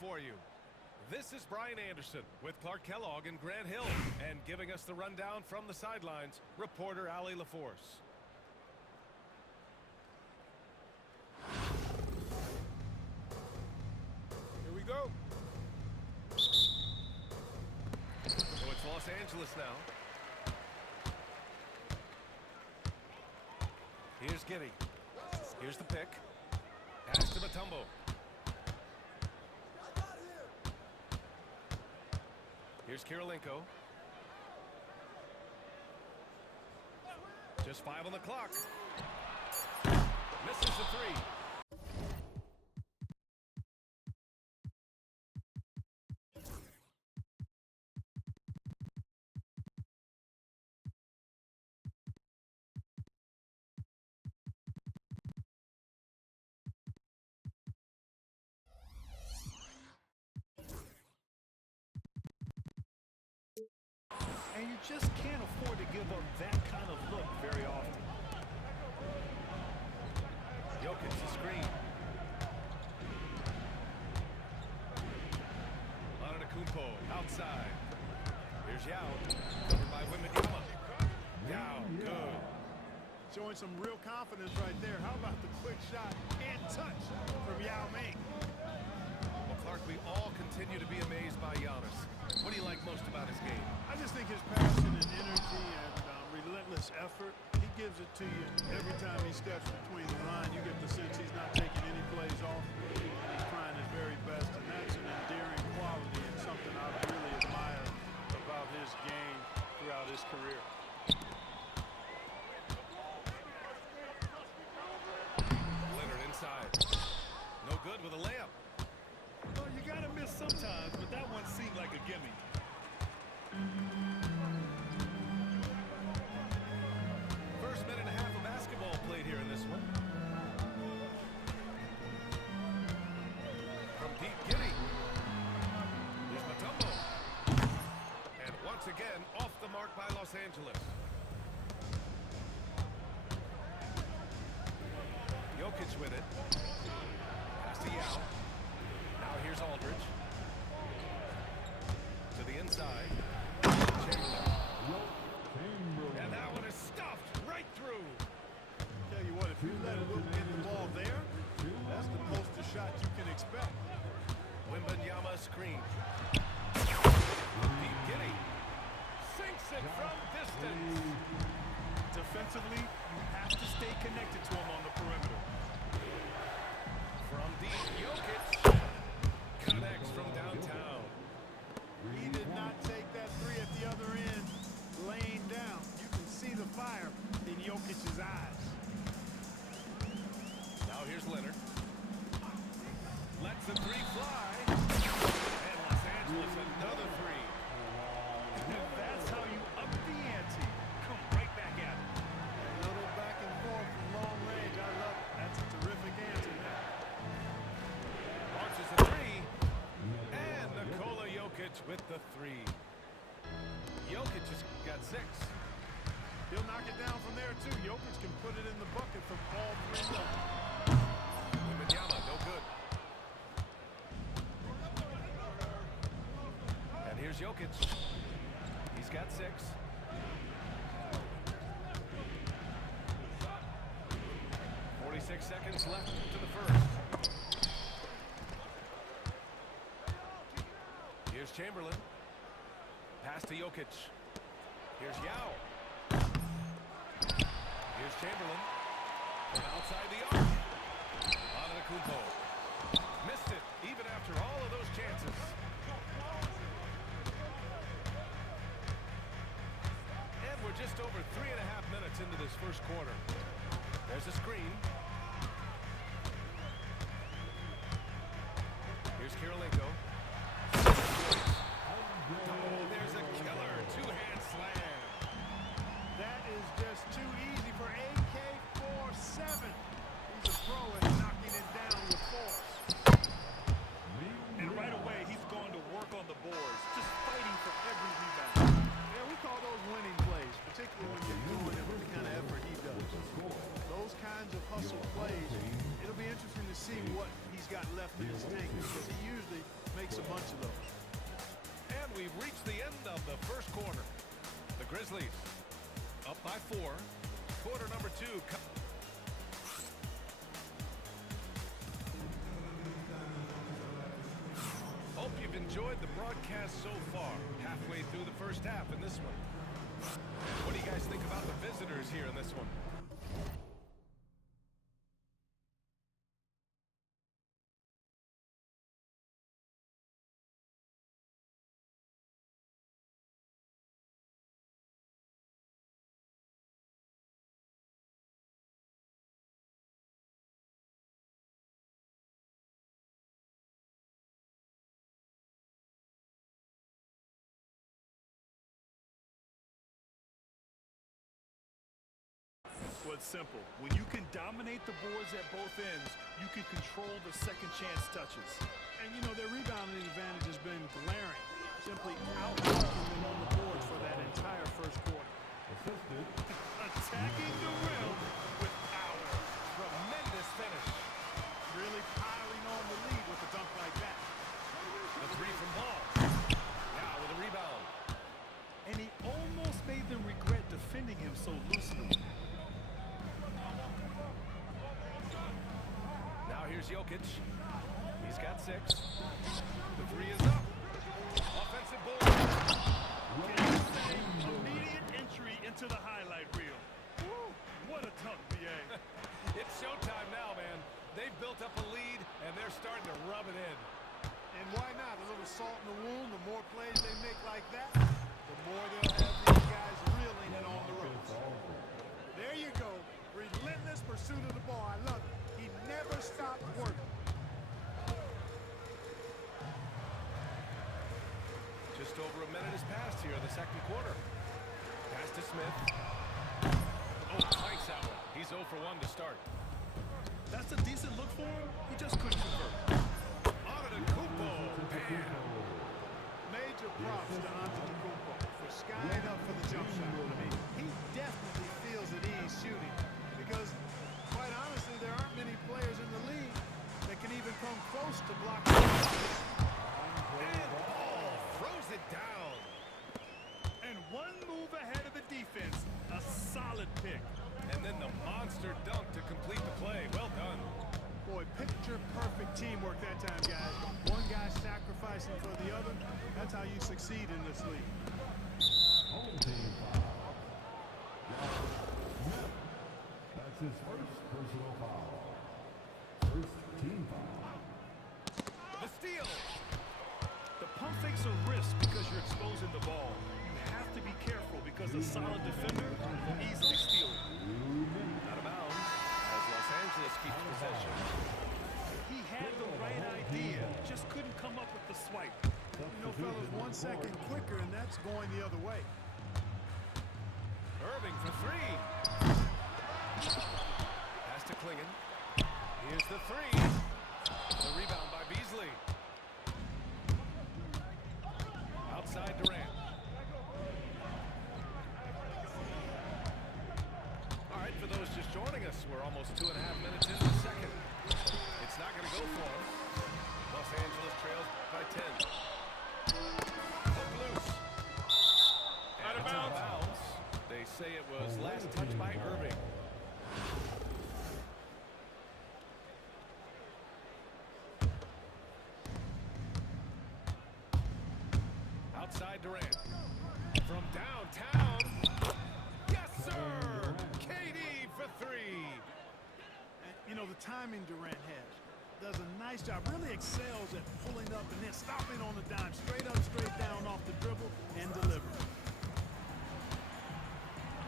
for you. This is Brian Anderson with Clark Kellogg and Grant Hill. And giving us the rundown from the sidelines, reporter Allie LaForce. Here we go. So it's Los Angeles now. Here's Giddy. Here's the pick. Pass to Mutombo. Here's Kirilenko. Just 5 on the clock. Misses the three. And you just can't afford to give up that kind of look very often. Jokic the screen. Antetokounmpo outside. Here's Yao. Covered by Wembanyama. Yao, good. Showing some real confidence right there. How about the quick shot and touch from Yao Ming? Well, Clark, we all continue to be amazed by Giannis. What do you like most about his game? I just think his passion and energy and relentless effort, he gives it to you every time he steps between the line. You get the sense he's not taking any plays off. He's trying his very best, and that's an endearing quality and something I've really admired about his game throughout his career. Leonard inside. No good with a layup. Well, you gotta miss sometimes, but that one seemed like a gimme. First minute and a half of basketball played here in this one. From deep, Giddy. Here's Mutombo. And once again, off the mark by Los Angeles. Jokic with it. Pass to Yao. Now here's Aldridge. To the inside. Chamberlain. And that one is stuffed right through. Tell you what, if you let Wilt get the ball there, that's the poster shot you can expect. Wembanyama screen. Deep Giddy. Sinks it from distance. Defensively, you have to stay connected to him on the perimeter. From deep, Jokic connects from downtown. He did not take that three at the other end, laying down. You can see the fire in Jokic's eyes. Now here's Leonard. Lets the three fly. And Los Angeles another three. That's how you up the ante. Come right back at it. A little back and forth from long range. I love it. That's a terrific answer there. Launches a three. And Nikola Jokic with the three. Jokic has got 6. He'll knock it down from there, too. Jokic can put it in the bucket from all 3 levels. Wembanyama, no good. And here's Jokic. He's got 6. Seconds left to the first. Here's Chamberlain. Pass to Jokic. Here's Yao. Here's Chamberlain. From outside the arc. Antetokounmpo. Missed it even after all of those chances. And we're just over 3.5 minutes into this first quarter. There's a screen. Here's Kirilenko. Oh, there's a killer two-hand slam. That is just too easy for AK-47. He's a pro at knocking it down with force. And right away, he's going to work on the boards, just fighting for every rebound. Yeah, we call those winning plays, particularly when you're doing it with the kind of effort he does. Those kinds of hustle plays, it'll be interesting to see what he's got left in his tank, because he usually makes a bunch of those. And we've reached the end of the first quarter. The Grizzlies up by 4. Quarter number 2. Hope you've enjoyed the broadcast so far. Halfway through the first half in this one. What do you guys think about the visitors here in this one? Well, it's simple. When you can dominate the boards at both ends, you can control the second chance touches. And, you know, their rebounding advantage has been glaring. Simply outworking them on the boards for that entire first quarter. Attacking the rim with power. Tremendous finish. Really piling on the lead with a dunk like that. The 3 from Ball. Now with a rebound. And he almost made them regret defending him so loosely. Now here's Jokic. He's got 6. The 3 is up. Offensive bull. Immediate entry into the highlight reel. Woo, what a tough BA. It's showtime now, man. They've built up a lead, and they're starting to rub it in. And why not? A little salt in the wound. The more plays they make like that, the more they'll have these guys reeling and on the ropes. There you go. Relentless pursuit of the ball. I love it. He never stopped working. Just over a minute has passed here in the second quarter. Pass to Smith. Oh, clanks that one. He's 0 for 1 to start. That's a decent look for him. He just couldn't convert. Antetokounmpo. Bam. Major props to Antetokounmpo for skying up for the jump shot. I mean, he definitely feels at ease shooting because, quite honestly, there aren't many players in the league that can even come close to blocking. And Ball throws it down. And one move ahead of the defense. A solid pick. And then the monster dunk to complete the play. Well done. Boy, picture-perfect teamwork that time, guys. One guy sacrificing for the other. That's how you succeed in this league. That's his first personal foul. First team foul. The steal. The pump fake's a risk because you're exposing the ball. You have to be careful because a solid defender will easily steal it. Out of bounds as Los Angeles keeps possession. He had the right idea, just couldn't come up with the swipe. You know, fellas, 1 second quicker, and that's going the other way. Irving for 3. Pass to Klingon. Here's the 3. The rebound by Beasley. Outside Durant. All right, for those just joining us, we're almost 2.5 minutes into the second. It's not going to go for them. Los Angeles trails by 10. Hook loose. Out of bounds. They say it was last touched by Irving. Outside Durant. From downtown. Yes, sir! KD for 3. And, you know, the timing Durant has does a nice job, really excels at pulling up and then stopping on the dime, straight up, straight down off the dribble and delivering.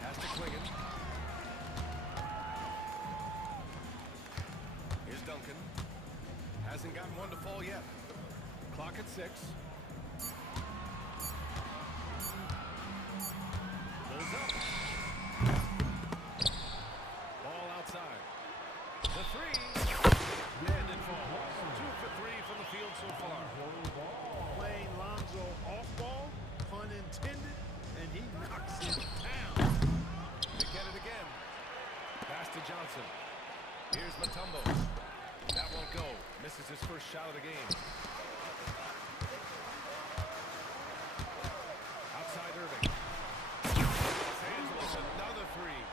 Pass to Klingon. Here's Duncan. Hasn't gotten one to fall yet. Clock at 6. Goes up. Ball outside. The 3. And it falls. 2 for 3 from the field so far. Playing Lonzo off ball, pun intended, and he knocks it down. They get it again. Pass to Johnson. Here's Mutombo. That won't go. Misses his first shot of the game. outside Irving. Los Angeles, another three.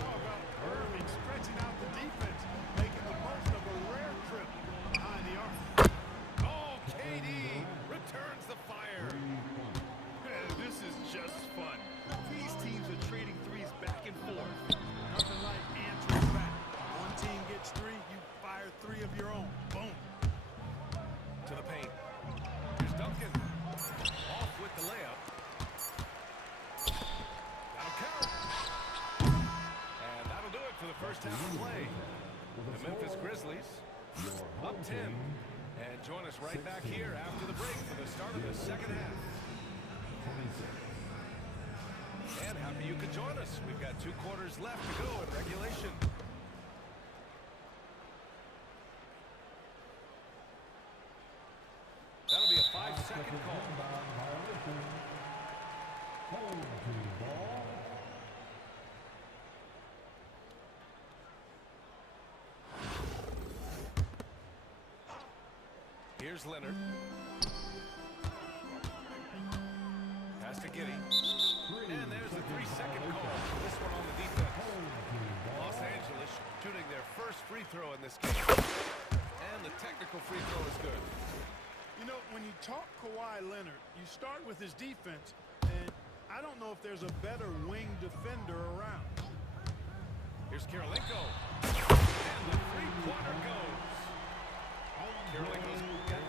How about Irving stretching out the defense, making the most of a rare trip behind the arc. Oh, KD returns the fire. This is just fun. These teams are trading threes back and forth. Nothing like answering back. One team gets three, you fire three of your own. Boom. To the paint. Here's Duncan. Off with the layup. That'll count. And that'll do it for the first half of play. The Memphis Grizzlies up 10. And join us right back here after the break for the start of the second half. And happy you could join us. We've got 2 quarters left to go in regulation. That'll be a 5-second call. Here's Leonard. Pass to Giddey. And there's the 3-second call. This one on the defense. Los Angeles shooting their first free throw in this game. And the technical free throw is good. You know, when you talk Kawhi Leonard, you start with his defense, and I don't know if there's a better wing defender around. Here's Karolinko. And the three-pointer goes. Karolinko's got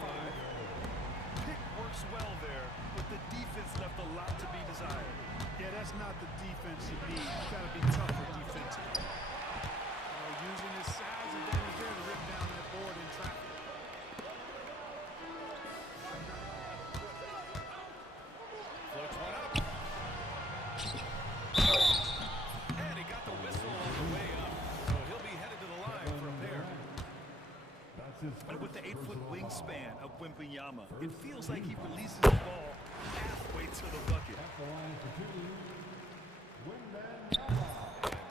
5. Pick works well there, but the defense left a lot to be desired. Yeah, that's not the defense you need. You gotta be tougher defensively. Using his size advantage there to rip down that board in traffic. Floats one up. And he got the whistle on the way up. So he'll be headed to the line for a pair. But with the 8-foot wingspan of Wembanyama, it feels like he releases the ball halfway to the bucket.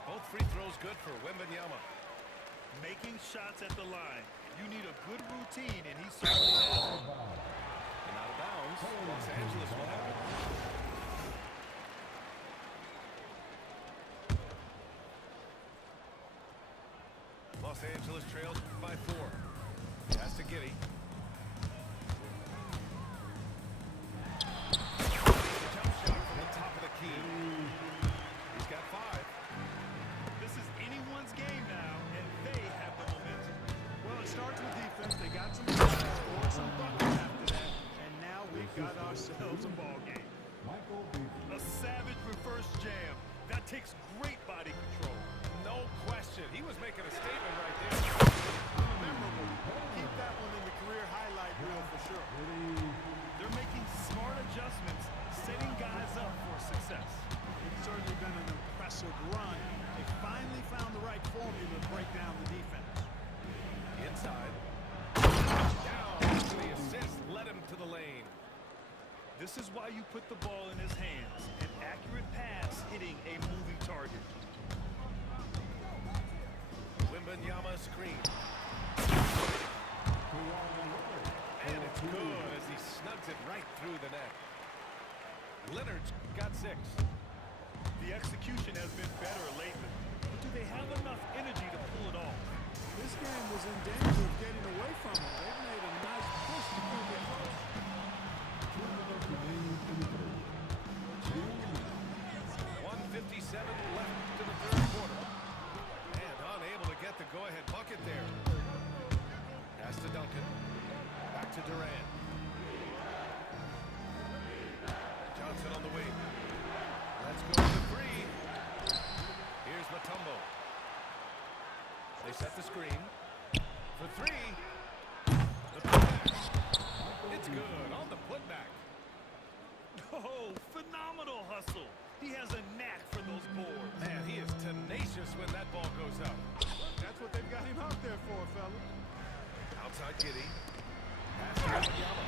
Both free throws good for Wembanyama. Making shots at the line. You need a good routine, and he certainly has it. And out of bounds, Los Angeles will have it. Los Angeles trails by 4. Pass to Giddey. Jump shot from the top of the key. He's got 5. This is anyone's game now, and they have the momentum. Well, it starts with defense. They got some shots, scored some buckets after that, and now we've got ourselves a ball game. A savage reverse jam. That takes great body control. No question. He was making a statement right there. Memorable. Keep that one in the career highlight reel for sure. They're making smart adjustments, setting guys up for success. It's certainly been an impressive run. They finally found the right formula to break down the defense. Inside. Down to the assist. Led him to the lane. This is why you put the ball in his hands. An accurate pass hitting a moving target. Wembanyama screen. And it's good as he snugs it right through the net. Leonard's got 6. The execution has been better lately. But do they have enough energy to pull it off? This game was in danger of getting away from them. They made a nice push to keep it close. 1:57 left to the third quarter. And unable to get the go-ahead bucket there. Pass to Duncan. Back to Durant. Johnson on the wing. Let's go to the 3. Here's Mutombo. They set the screen. For 3. The putback. It's good on the putback. Oh, phenomenal hustle. He has a knack for those boards. Man, he is tenacious when that ball goes up. That's what they've got him out there for, fella. Outside Giddey. Pass to Wembanyama.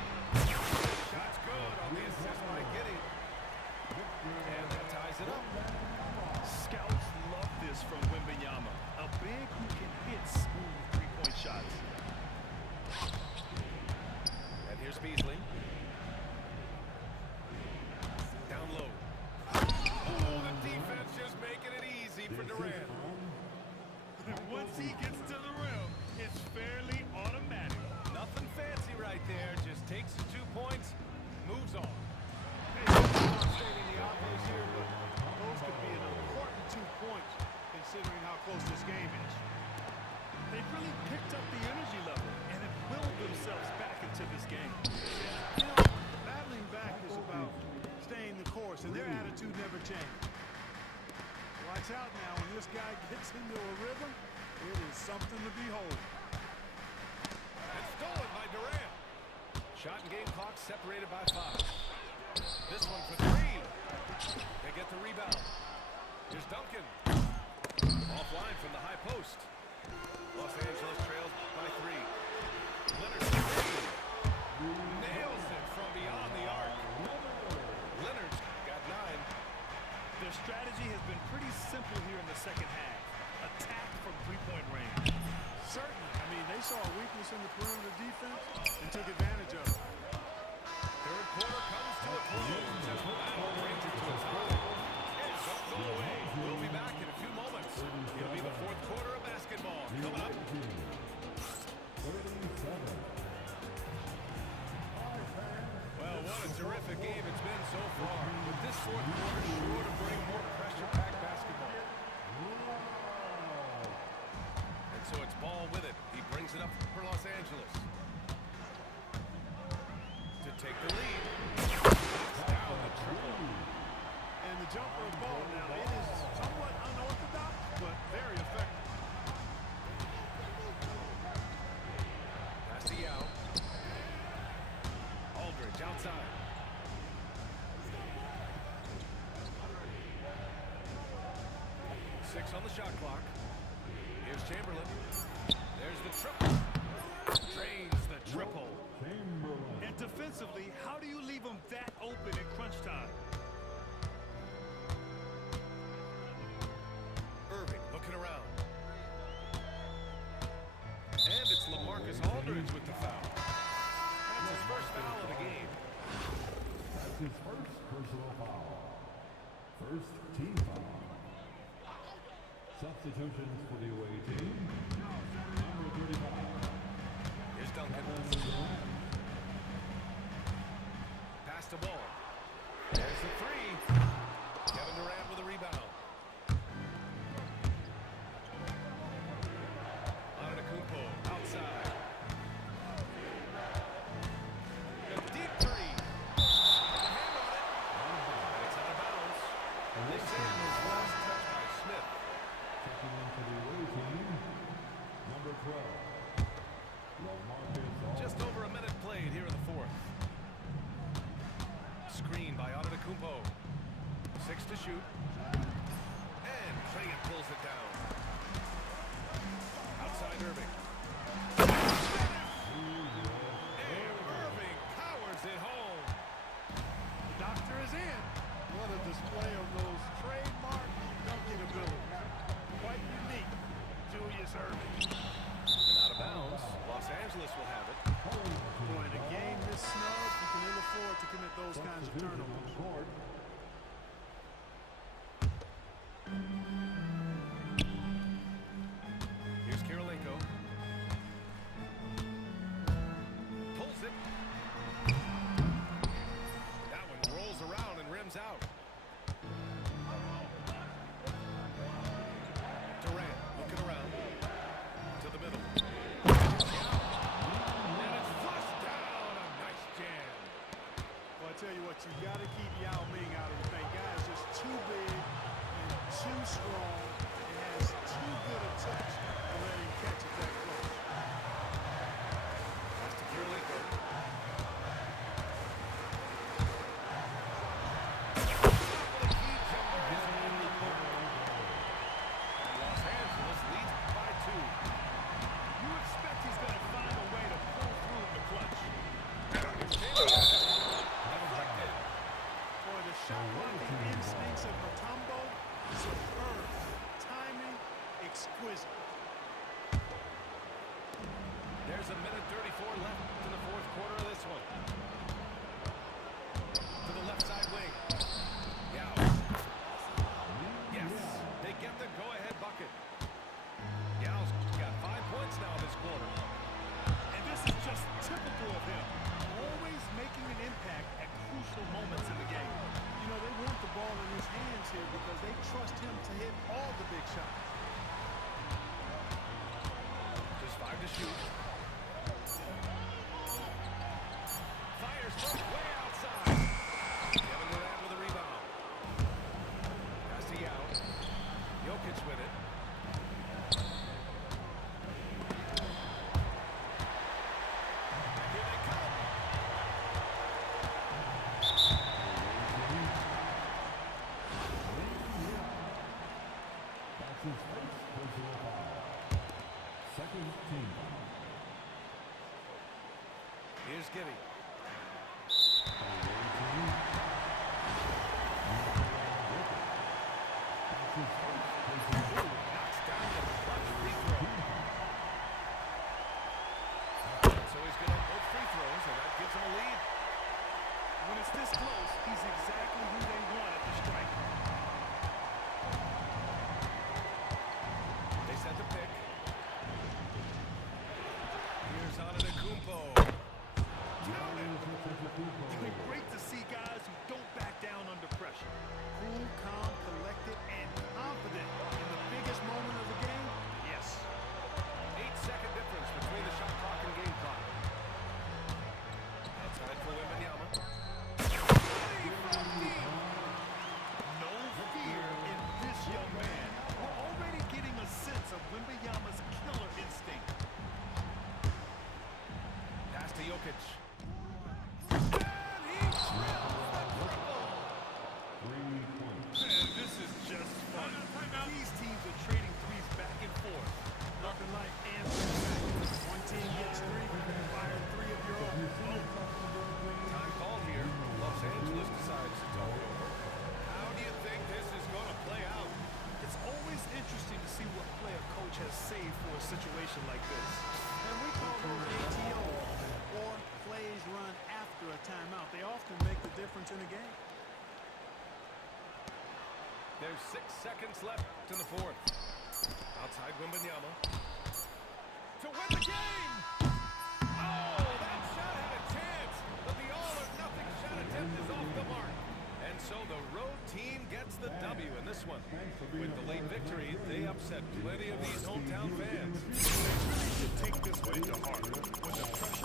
Shot's good on the assist by Giddey. And that ties it up. Scouts love this from Wembanyama. A big who can hit smooth three-point shots. And here's Beasley. this game is. They've really picked up the energy level and have willed themselves back into this game. You know, battling back is about staying the course, and their attitude never changed. Watch out now. When this guy gets into a rhythm, it is something to behold. And stolen by Durant. Shot and game clock separated by 5. This one for 3. They get the rebound. Here's Duncan. Offline from the high post. Los Angeles trails by 3. Leonard for 3. Nails it from beyond the arc. Leonard's got 9. Their strategy has been pretty simple here in the second half. Attack from three-point range. Certainly. I mean, they saw a weakness in the perimeter defense and took advantage of it. Third quarter comes to a close as the battle brings it to a tie. And don't go away. We'll be back in a few moments. It'll be the fourth quarter of basketball coming up. Well, what a terrific game it's been so far. But this fourth quarter is sure to bring more pressure-packed basketball. And so it's Ball with it. He brings it up for Los Angeles. To take the lead. Knocks down the triple. And the jumper of Ball now, it is somewhat unorthodox, but very effective. Pass to Yao. Aldridge outside. Six on the shot clock. Here's Chamberlain. There's the triple. Drains the triple. And defensively, how do you leave them that open in crunch time? Irving looking around. And it's LaMarcus Aldridge with the foul. That's his first foul of the game. That's his first personal foul. First team foul. Substitutions for the away team. Number 35. Here's Duncan. Pass to Ball. There's the 3. Kevin Durant with a rebound. Antetokounmpo outside. A deep 3. And a hand on it. And it's out of bounds. This in was last touched by Smith. Checking in for the away team. Number 12. LaMarcus Just over a minute played here in the fourth. Screen by Antetokounmpo. 6 to shoot. And Clay pulls it down. Outside Irving. And Irving powers it home. The doctor is in. What a display of those trademark dunking abilities. Quite unique, Julius Irving. And out of bounds. Los Angeles will have it. Boy, in a game this snug, you can ill afford to commit those kinds of turnovers. Here's Kirilenko. Pulls it. That one rolls around and rims out. Durant looking around. To the middle. And it's flushed down. A nice jam. Well, I tell you what, you got to keep Yao Ming out of the paint. Guy is just too big and too strong and has too good a touch to let him catch it that close. Pass to Kirilenko. The key jumper is in the corner. And Los Angeles leads by 2. You expect he's going to find a way to pull through in the clutch. Deflected. Boy, the shot blocking instincts of Mutombo, superb. Timing, exquisite. There's a minute 34 left in the fourth quarter of this one. To the left side wing. Yao. Yes, they get the go-ahead bucket. Yao's got 5 points now this quarter. And this is just typical of him. Always making an impact at crucial moments in the game. You know, they want the ball in his hands here because they trust him to hit all the big shots. Here's Gibby. Knocks down the clutch free throw. So he's going to both free throws, and that gives him a lead. When it's this close, he's exactly who they want at the strike. They set the pick. Here's Antetokounmpo. It's great to see guys who don't back down under pressure. Cool, calm, collected, and confident in the biggest moment of the game. Yes. 8-second difference between the shot clock and game clock. Outside for Wembanyama. No fear in this young man. We're already getting a sense of Wembanyama's killer instinct. Pass to Jokic. Man, this is just fun. These teams are trading threes back and forth. Nothing like answering back. One team gets three, fire three of your own. Time called here. Los Angeles decides to talk it over. How do you think this is going to play out? It's always interesting to see what play a coach has saved for a situation like this. And we call those ATO, or plays run after a timeout. They often make the difference in a game. There's 6 seconds left in the fourth. Outside Wembanyama. To win the game! Oh, that shot had a chance, but the all-or-nothing shot attempt is off the mark. And so the road team gets the W in this one. With the late victory, they upset plenty of these hometown fans. They really should take this win to heart. When the pressure